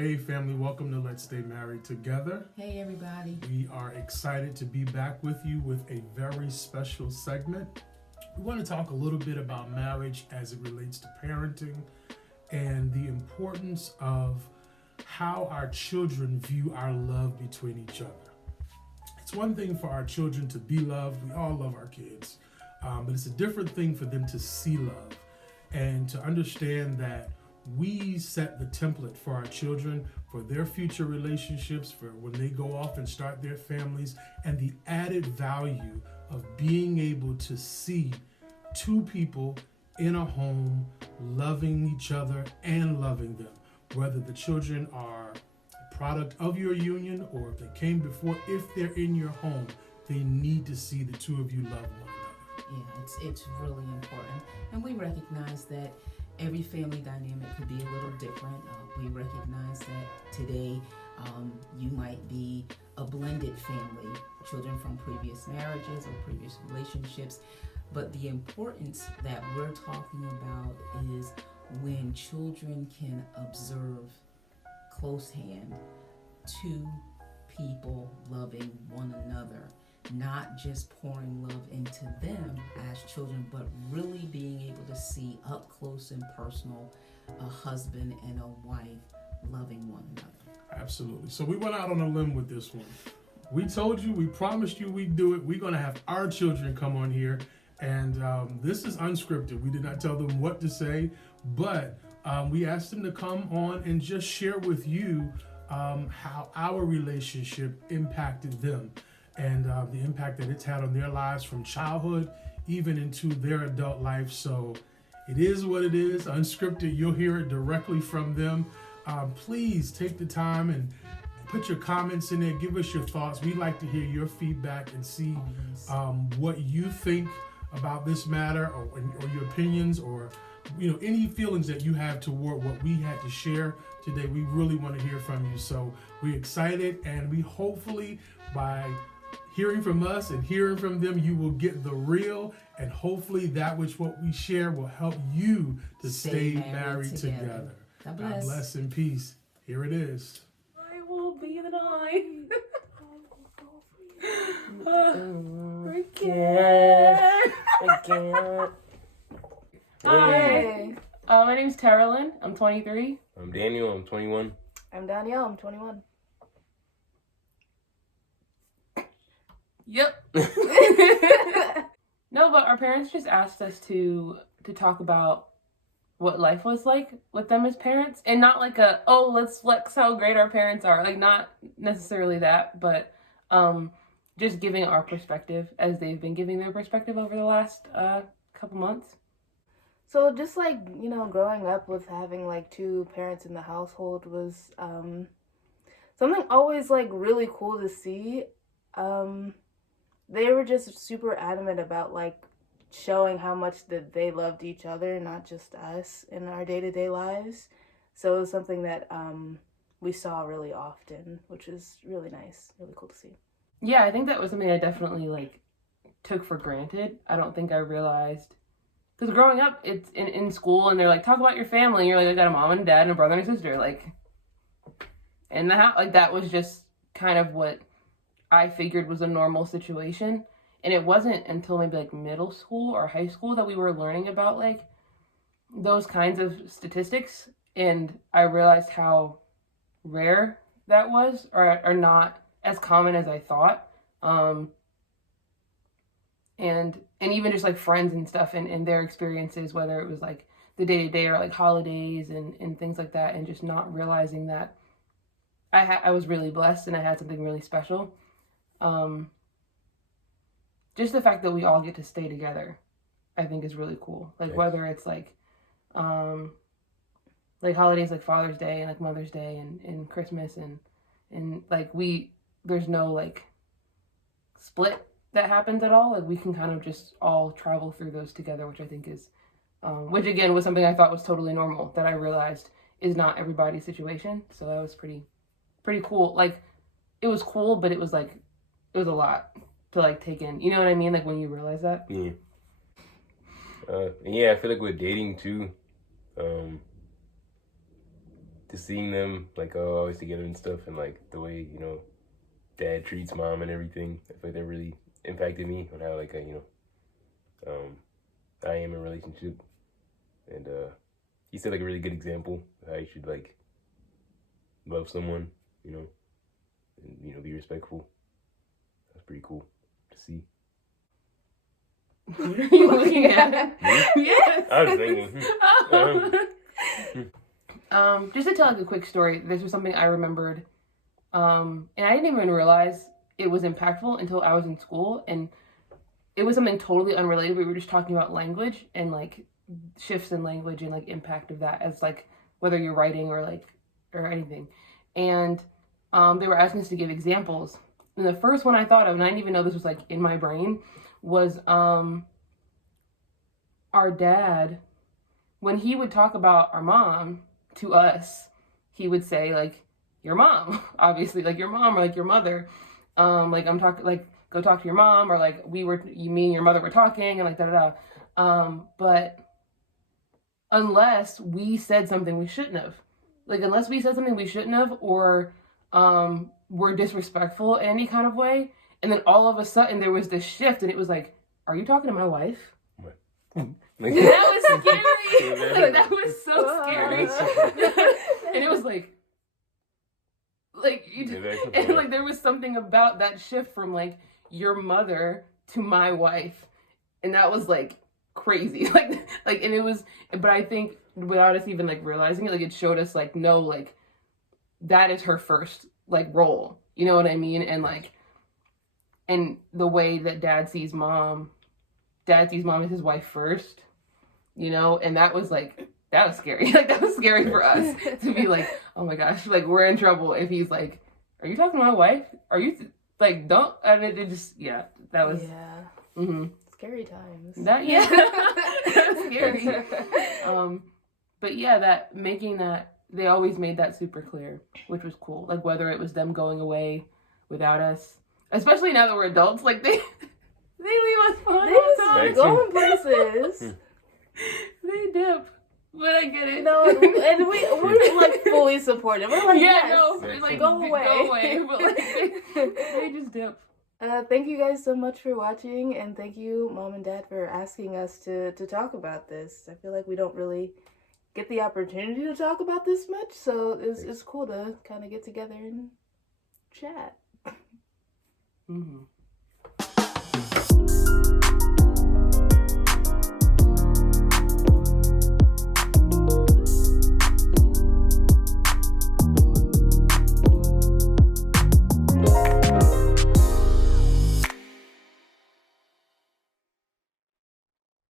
Hey family, welcome to Let's Stay Married Together. Hey everybody. We are excited to be back with you with a very special segment. We want to talk a little bit about marriage as it relates to parenting and the importance of how our children view our love between each other. It's one thing for our children to be loved. We all love our kids, but it's a different thing for them to see love and to understand that we set the template for our children, for their future relationships, for when they go off and start their families, and the added value of being able to see two people in a home loving each other and loving them, whether the children are a product of your union or if they came before. If they're in your home, they need to see the two of you love one another. Yeah, it's really important, and we recognize that every family dynamic could be a little different. We recognize that today you might be a blended family, children from previous marriages or previous relationships, but the importance that we're talking about is when children can observe close hand two people loving one another, not just pouring love into them as children, but really being able to see up close and personal a husband and a wife loving one another. Absolutely. So we went out on a limb with this one. We told you, we promised you we'd do it. We're going to have our children come on here, and this is unscripted. We did not tell them what to say, but we asked them to come on and just share with you how our relationship impacted them, and the impact that it's had on their lives from childhood even into their adult life. So it is what it is, unscripted. You'll hear it directly from them. Please take the time and put your comments in there. Give us your thoughts. We'd like to hear your feedback and see what you think about this matter, or your opinions, or any feelings that you have toward what we had to share today. We really want to hear from you. So we're excited, and we hopefully by hearing from us and hearing from them, you will get the real, and hopefully that which what we share will help you to stay married together. God bless. God bless and peace. Here it is. I will be the nine. Again. Hi. My name's Terrelyn. I'm 23. I'm Daniel. I'm 21. I'm Danielle. I'm 21. Yep. No, but our parents just asked us to talk about what life was like with them as parents, and not like let's flex how great our parents are, like not necessarily that, but just giving our perspective as they've been giving their perspective over the last couple months. So just growing up with having two parents in the household was something always really cool to see. They were just super adamant about showing how much that they loved each other, not just us in our day-to-day lives. So it was something that we saw really often, which is really nice, really cool to see. Yeah, I think that was something I definitely took for granted. I don't think I realized, because growing up, it's in school, and they're talk about your family. You're I got a mom and a dad and a brother and a sister. In the house, that was just kind of what I figured was a normal situation. And it wasn't until maybe middle school or high school that we were learning about those kinds of statistics. And I realized how rare that was, or not as common as I thought. And even just friends and stuff and their experiences, whether it was the day-to-day or holidays and things like that, and just not realizing that I was really blessed and I had something really special. Just the fact that we all get to stay together, I think is really cool. Yes. Whether it's holidays like Father's Day and Mother's Day and Christmas and there's no split that happens at all. We can kind of just all travel through those together, which I think is, which again was something I thought was totally normal, that I realized is not everybody's situation. So that was pretty cool. It was cool, but it was a lot to take in. You know what I mean? When you realize that. Yeah. And yeah, I feel with dating too, just seeing them like always together and stuff, and like the way dad treats mom and everything. I feel like that really impacted me on how like I am in a relationship, and he said like a really good example of how you should like love someone, and be respectful. That's pretty cool to see. What are you looking at? Yes. I was thinking. Just to tell like a quick story, this was something I remembered, and I didn't even realize it was impactful until I was in school, and it was something totally unrelated. We were just talking about language and like shifts in language and like impact of that as like whether you're writing or anything, and they were asking us to give examples, and the first one I thought of, and I didn't even know this was like in my brain, was our dad, when he would talk about our mom to us, he would say like your mom, obviously, like your mom or like your mother, like I'm talking like go talk to your mom, or like me and your mother were talking, and like but unless we said something we shouldn't have, or were disrespectful in any kind of way, and then all of a sudden there was this shift, and it was like, are you talking to my wife? That was scary. That was so scary. And it was like and like there was something about that shift from like your mother to my wife, and that was like crazy. Like and it was, but I think without us even like realizing it, like it showed us like no, like that is her first like role. You know what I mean? And like, and the way that dad sees mom as his wife first, and that was scary. Like that was scary for us to be like, oh my gosh, like we're in trouble if he's like, are you talking to my wife? Are you like, don't, and it just, that was, scary times. That was scary. But that making that, they always made that super clear, which was cool. Like whether it was them going away without us, especially now that we're adults, like they leave us behind. They just going places. They dip, but I get it. No, and we're like fully supportive. We're like, it's like go away. But like they just dip. Thank you guys so much for watching, and thank you, Mom and Dad, for asking us to talk about this. I feel like we don't really get the opportunity to talk about this much, so it's cool to kind of get together and chat. Mm-hmm.